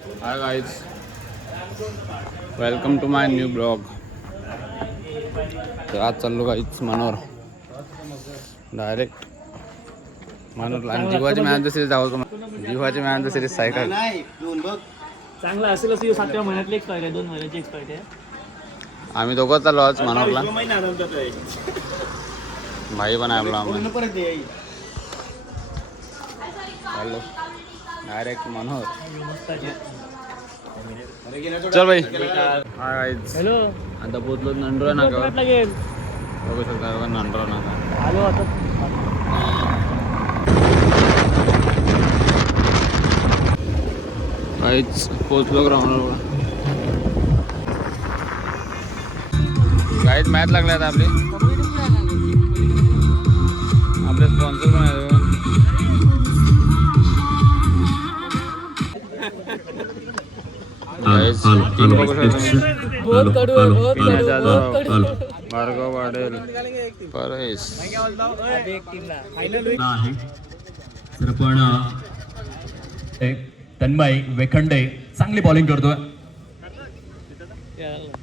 High guys, welcome to my new blog. तर आज चाललो गाईच मनोर, डायरेक्ट मनोरला. आणि जीवाची मॅन सिरीज जाऊ. जीवाची मॅन सिरीज सायकल चांगला असेल असं 7व्या महिन्यातली एक्सपायर आहे, 2 महिन्याची एक्सपायर आहे. आम्ही दोघं चाललो आज मनोरला. भाई पण आहे आपला. चाललो डायरेक्ट मनोर. चल भाई. हॅलो, आता पोचलो नंडरा नाका. लागेल बघू शकता बघा नंडरा नाका. आलो आता. काहीच पोचलो ग्राउंडवर. काहीच मॅच लागले आता आपले स्पॉन्सर पण आहे. भार्गव वाडेल, परेश तर पण तन्मय वेखंडे चांगली बॉलिंग करतोय.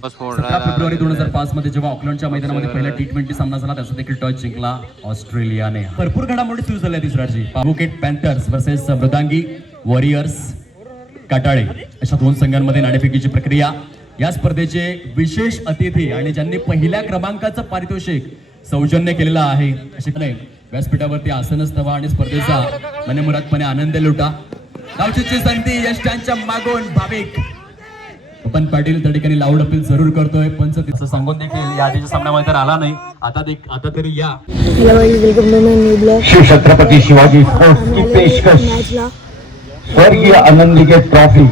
17 फेब्रुवारी 2005 मध्ये जेव्हा ऑकलंडच्या मैदानामध्ये पहिला T20 सामना झाला त्याचा देखील टॉस जिंकला ऑस्ट्रेलियाने. भरपूर घडामोडी सुरू झाल्या तिसऱ्याची. Bouquet Panthers versus मृदांगी warriors Katale अशा 2 संघांमध्ये नाणेफेकीची प्रक्रिया. या स्पर्धेचे विशेष अतिथी आणि ज्यांनी पहिल्या क्रमांकाचं पारितोषिक सौजन्य केलेलं आहे असे व्यासपीठावरती आसनच ठेवा आणि स्पर्धेचा मनमुरादपणे आनंद लुटा. गावची संधी यष्टांच्या मागून भाविक पण पाटील त्या ठिकाणी लाऊड अपील जरूर करतोय. पंच तिचं सांगून देखील या आधीच्या सामन्यामध्ये तर आला नाही. आता तरी या. श्री छत्रपति शिवाजी स्पोर्ट्स की पेशकश स्वर्गीय आनंदीगे ट्रॉफी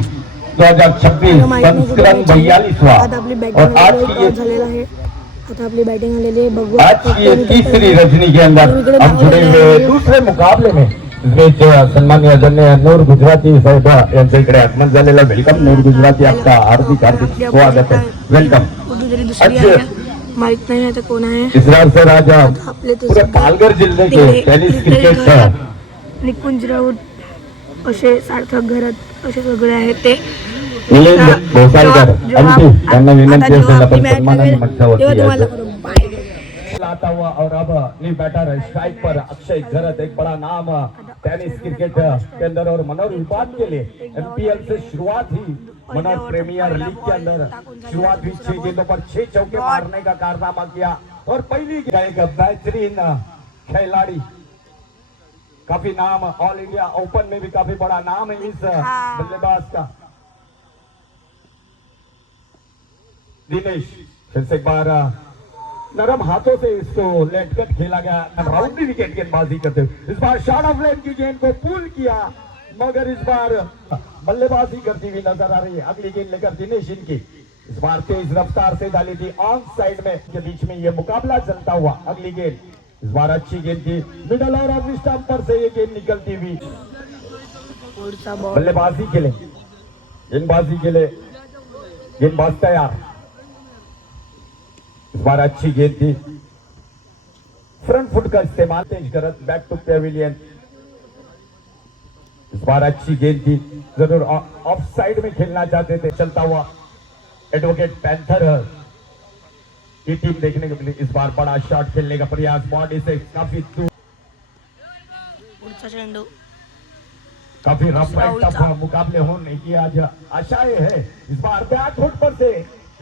2026 संस्करण 42वां. और आज की ये तीसरी रजनी के अंदर हम जुड़े हुए दूसरे मुकाबले में सन्मान्य आदरणीय नूर गुजराती साहेब यांच्या इकडे आगमन झालेलं. वेलकम नूर गुजराती, आपका हार्दिक हार्दिक स्वागत है. वेलकम. माहित नाही आता कोण आहे. इस्रार सर आज पूरे पालघर जिल्हे के टेनिस क्रिकेट निकुंज राऊत असे सार्थक घरात असे सगळे आहेत ते मिलिंद भोसाळकर अंतिम त्यांना विनंती असेल आपण सन्मानाने मंचावरती लाता हुआ. और अब न्यू बैटर स्ट्राइक पर अक्षय घरत, एक बड़ा नाम टेनिस क्रिकेट के अंदर और मनोर विभाग के लिए एमपीएल से शुरुआत ही मनोर प्रीमियर लीग के अंदर शुरुआत हुई. 6 गेंदों पर 6 चौके मारने का कारनामा किया और पहली एक बेहतरीन खिलाड़ी. काफी नाम ऑल इंडिया ओपन में भी काफी बड़ा नाम है इस बल्लेबाज का. दिनेश फिर से एक बार नरम हाथों से इसको लेट कट खेला गया. राउंडी विकेट गेंदबाजी करते हुए इस बार शॉर्ट ऑफ लेन की गेंद को पुल किया, मगर इस बार बल्लेबाजी करती हुई नजर आ रही है. अगली गेंद लेकर दिनेश इनकी इस बार तेज रफ्तार से डाली थी ऑन साइड में. के बीच में ये मुकाबला चलता हुआ. अगली गेंद इस बार अच्छी गेंद थी मिडल और ऑफ स्टंप पर से ये गेंद निकलती हुई. बल्लेबाजी के लिए गेंदबाजी के लिए गेंदबाज तैयार. इस बार अच्छी गेंद थी. फ्रंट फुट का इस्तेमाल तेज करत बैक टू पेविलियन. इस बार अच्छी गेंद थी. जरूर ऑफ साइड में खेलना चाहते थे. चलता हुआ एडवोकेट पैंथर की टीम देखने को मिली. इस बार बड़ा शॉट खेलने का प्रयास बॉडी से काफी दूर. काफी रफ एंड टफ मुकाबले होने की आज आशाएं है. इस बार बैक फुट पर से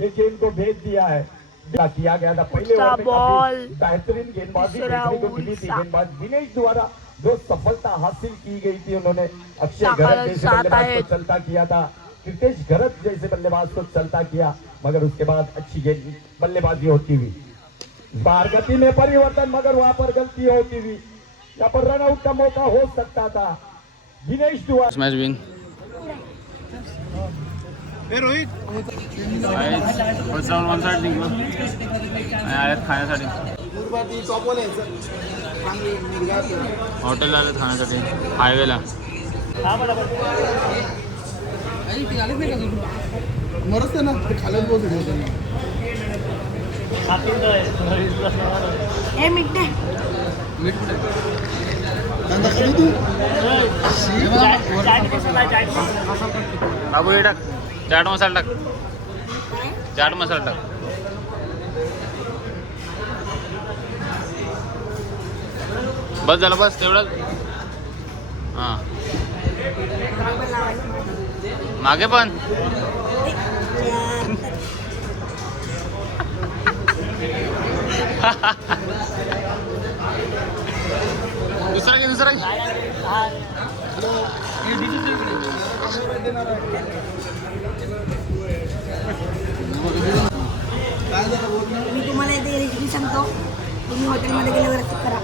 गेंद को भेज दिया है. किया गया था पहले बेहतरीन गेंदबाजी देखने को मिली थी. गेंदबाज दिनेश द्वारा जो सफलता हासिल की गई थी, उन्होंने अक्षय घरत जैसे बल्लेबाज को चलता किया था, कृतेश घरत जैसे बल्लेबाज को चलता किया, मगर उसके बाद अच्छी गेंद बल्लेबाजी होती हुई. इस बार गति में परिवर्तन, मगर वहां पर गलती होती हुई. यहाँ पर रनआउट का मौका हो सकता था. दिनेश द्वारा match win. Rohit one side जिंकलो आणि आलेत खाण्यासाठी. हॉटेलला आलेत खाण्यासाठी हायवेला. मरत ना ते खालच पोहोचले. मिठे कांदा खाली तू चाट मसाला चाट बाबू हे टाक चाट मसाला टाक चाट मसाला टाक बस झालं बस तेवढंच हां मागे पण दुसरा घे दुसरा घे मी तुम्हाला इथे रेसिपी सांगतो तुम्ही हॉटेलमध्ये गेल्यावर असं करा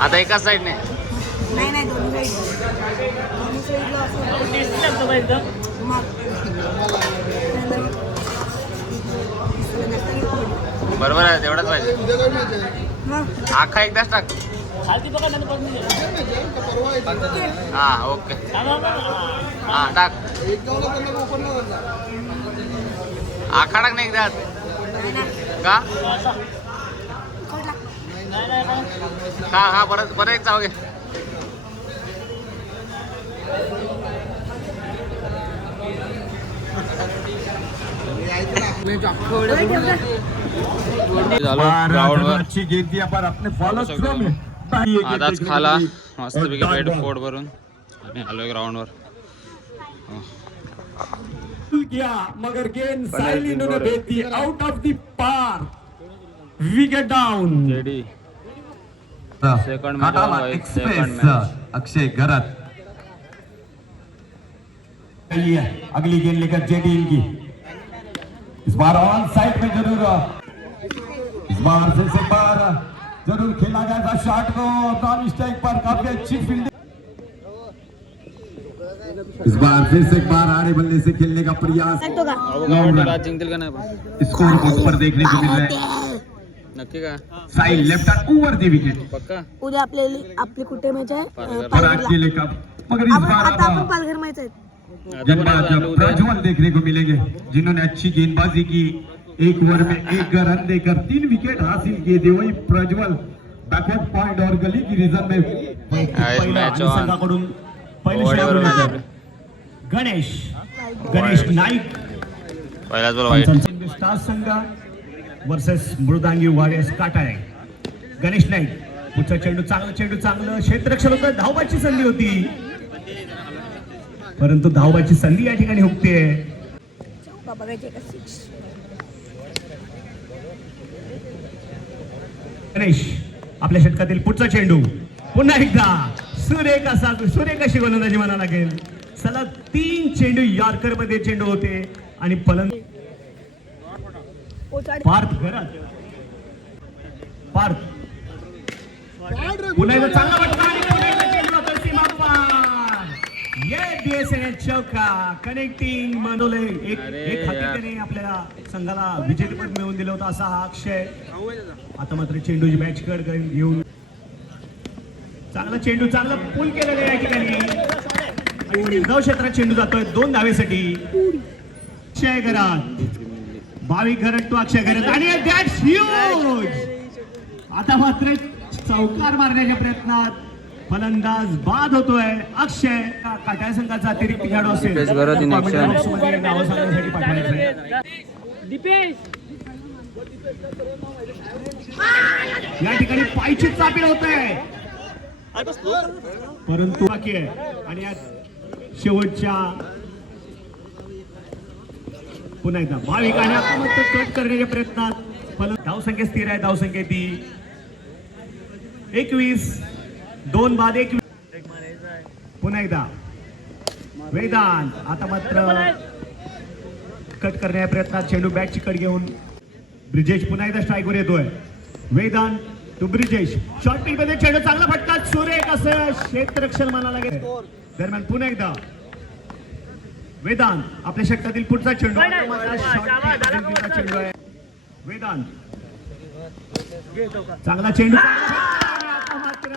आता एकाच साईडने नाही नाही दोन्ही साईडला असं टेस्टी लागतो का एकदम मग बरोबर आहे तेवढाच पाहिजे उद्या काय मॅच आहे मग आखा एकदाच टाक खालती बघा नंतर परत नाही उद्या मॅच आहे का परवा आहे हां ओके हां टाक एक गावला त्यांना ओपनला जाणार आखा टाक नाही एकदाच नाही ना का सोडला हा हा परत परत एक जाऊ घे झालो ग्राउंडवर अच्छी गेंद दिया पर अपने फॉलो थ्रो में आताच खाला मस्तपैकी पेट पोट भरून आणि आलोय ग्राउंडवर किया मगर गेंद साइली ने भेज दी आउट ऑफ द पार विकेट डाउन जेडी सेकंड मध्ये सेकंड मॅच अक्षय गरत अगली गेंद लेकर जेडी इनकी इस बार ऑन साइड में जरूर इस बार फिर से बार जरूर खेला जाएगा शॉट को नॉन स्ट्राइक पर काफी अच्छी फील्डिंग इस बार फिर से एक बार आड़े बल्ले से खेलने का प्रयास सांगतो का आज जिंकतील का नाही पण स्कोर बोर्ड पर देखने को मिल रहा है नक्की का side left hand over the wicket पक्का उद्या आपली कुठे मॅच आहे पालघर. पर आज पालघरला. के लिए कप मगर इस आता बार आपण पालघर मॅच आहे जब प्रज्वल देखने को मिलेंगे जिन्होंने अच्छी गेंदबाजी की एक ओवर में एक रन देकर 3 विकेट हासिल किए थे वही प्रज्वल बैकवर्ड पॉइंट और गली की रीजन में मॅच ऑन संघाकडून पहिली वडेवर षटक मॅच होते. गणेश नाईक पहिलाच बॉल वाईट स्टार संघ वर्सेस मृदांगी वारियर्स काटाळे गणेश नाईक पुढचा चेंडू चांगलं क्षेत्ररक्षण होतं धावबाची संधी होती परंतु धावबाची संधी या ठिकाणी हुकते बघायचे का 6 गणेश आपल्या षटकातील पुढचा चेंडू पुन्हा एकदा सुरेख अशी गोलंदाजी म्हणा लागेल सलग 3 चेंडू यॉर्कर मध्ये चेंडू होते आणि पार्थ घरात पार्थ पुन्हा एकदा चांगला फटका आणि पुन्हा एकदा चेंडू होता सीमा पार ये बीएसएन चौका कनेक्टिंग मनोले एक हाती आपल्याला संघाला विजेतेपद मिळवून दिलं होतं असा हा अक्षय आता मात्र चेंडूची बॅच कड घेऊन चांगला चेंडू पूल केलेला या ठिकाणी निर्धाव क्षेत्रात चेंडू जातोय 2 धावेसाठी अक्षय घरात भाविक घरट तो अक्षय घरत आणि दॅट्स ह्यूज आता मात्र चौकार मारण्याच्या प्रयत्नात फलंदाज बाद होतोय अक्षय काटाळ संघाचा अतिरिक्त खेळाडू असेल दीपेश घरत in action. बॉक्समध्ये नावं सांगण्यासाठी पाठवायचं दीपेश या ठिकाणी पायची चापील होत आहे परंतु बाकी आहे आणि या शेवटच्या पुन्हा एकदा भाविक आणि आता मात्र कट करण्याच्या प्रयत्नात धावसंख्या स्थिर आहे धावसंख्या ती 21 2 बाद 21 पुन्हा एकदा वेदांत आता मात्र कट करण्याच्या प्रयत्नात चेंडू बॅटची कट घेऊन ब्रिजेश पुन्हा एकदा स्ट्राईकवर येतोय Vedant to Brijesh short pitch मध्ये चेंडू चांगला फटका सुरेख असं क्षेत्ररक्षण म्हणायला लागेल दरम्यान पुन्हा एकदा वेदांत आपल्या षटकातील पुढचा चेंडू चेंडू आहे वेदांत चांगला चेंडू मात्र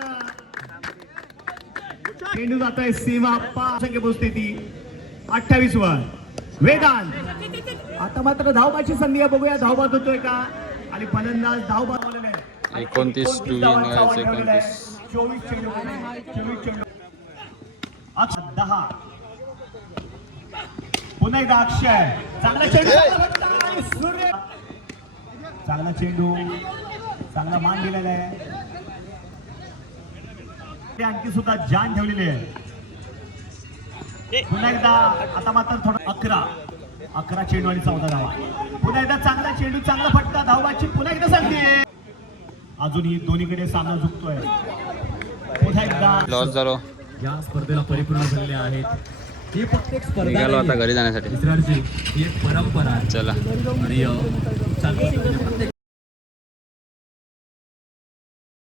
चेंडू जातोय सीमा संख्या पोहोचते ती 28 वर वेदांत आता मात्र धावबाची संधी आहे, बघूया धावबाद होतोय का. आणि फलंदाज धावबाद बनवलेले आहे. 29 to 29. 24 चेंडू 24 चेंडू 10. पुन्हा एकदा अक्षय, चांगला चेंडू, चांगला फटका आणि सूर्य, चांगला चेंडू, चांगला मान दिलेला आहे. ते आणखी सुद्धा जान ठेवलेली आहे. पुन्हा एकदा आता मात्र थोडं 11 चेंडू आणि 14 धावा. पुन्हा एकदा चांगला चेंडू, चांगला फटका, धावाची पुन्हा एकदा संधी. अजूनही दोन्हीकडे सामना झुकतोय. पुन्हा एकदा लॉस झालो. या स्पर्धेला परिपूर्ण झालेले आहेत. ही फक्त एक स्पर्धा निघालो आता नाहीये. घरी जाण्यासाठी. इस्रायलची ही एक परंपरा आहे. चला. आणि प्रत्येक